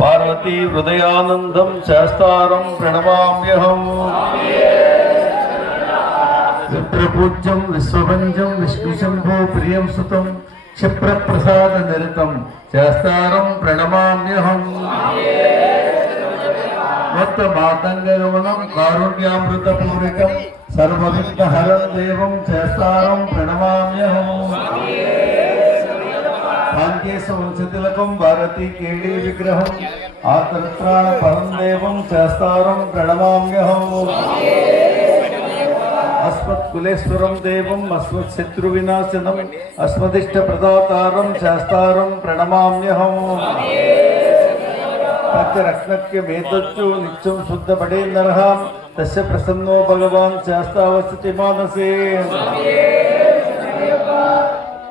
పార్వతీ హృదయానందం శాస్తారం ప్రణమామ్యహం. విప్రపూజ్యం విశ్వభంజం విష్ణుశంభో ప్రియం సుతం క్షిప్రప్రసాద నిరతం శాస్తారం ప్రణమామ్యహం. మొత్త మాతంగగమనం కారుణ్యామృతపూరితం సర్వవిఘ్నహరం దేవం చేస్తారం ప్రణమామ్యహం. సాంకేశవంశతిలకం భారతి కేళీ విగ్రహం. ఆతత్రాణ పరం దేవం శాస్తారం ప్రణమామ్యహం. అస్మత్కులేశ్వరం దేవం అస్మత్శత్రు వినాశనం అస్మదిష్ట ప్రదాతారం శాస్తారం ప్రణమామ్యహం. రత్నక్యమేతచ్చు నిత్యం శుద్ధపడే నరహ. తస్య ప్రసన్నో భగవాన్ శాస్తావస్థితి మానసే.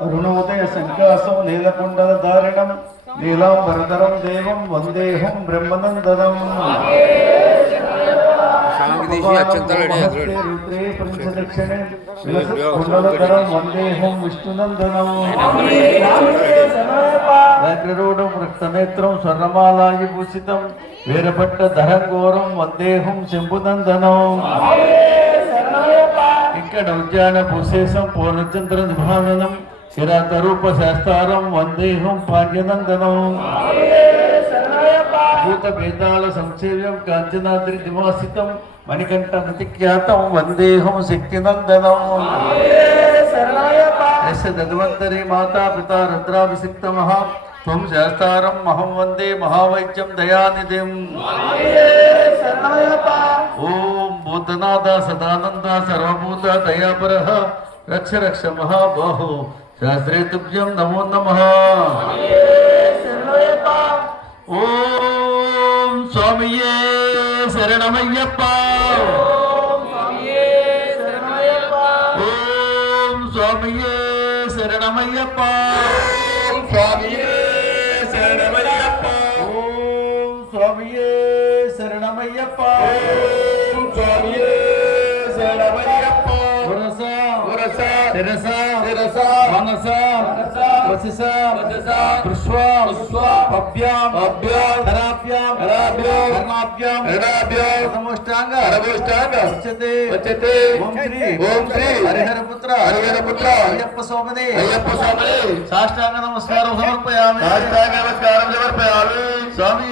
అరుణోదయ సంకాసం నీలకుండల దారిణం నీలాంబరధరం దేవం వందేహం బ్రహ్మనందనం వ్యాఘ్రరూఢం రక్తనేత్రం స్వర్ణమాలాయి భూషితం వీరభట్ట ధరంఘోరం వందేహం శంభునందనం ఇక్కడ ఉద్యాన భూశేషం పూర్ణచంద్ర విభాగనం కిరాతరూప శాస్త్రం వందేహం పాండ్యనందనం భూత భేదాల సంసేవ్యం కాంచనాద్రి నివాసితం మణికంఠ మతిఖ్యాతం వందేహం శక్తినందనం యస్య దద్వంతరి మాతా పితా రుద్రాభిషిక్త మహా త్వం శాస్త్రం మహం వందే మహావైద్యం దయానిధిం ఓం భూతనాథ సదానంద సర్వభూత దయాపర రక్ష రక్ష మహాబాహో शास्त्रे तुभ्यम नमो नम। ओम स्वामिये शरणमय्यप्पा। ओम स्वामिये शरणमय्यप्पा। ओम स्वामिये शरणमय्यप्पा। ओम स्वामिये शरणमय्यप्पा। ओम स्वामिये शरणमय्यप्पा। శిరస శిరస మనస వసస పుష్ప పభ్యాం పభ్యాం ధరాభ్యాం ధరాభ్యాం కర్ణాభ్యాం కర్ణాభ్యాం నమోష్టాంగ నమోష్టాంగ వచ్చతే వచ్చతే ఓం శ్రీ ఓం శ్రీ హరిహర పుత్ర హరిహర పుత్ర అయ్యప్ప స్వామిని అయ్యప్ప స్వామిని సాష్టాంగ నమస్కారం సమర్పయామి. సాష్టాంగ నమస్కారం సమర్పయామి స్వామి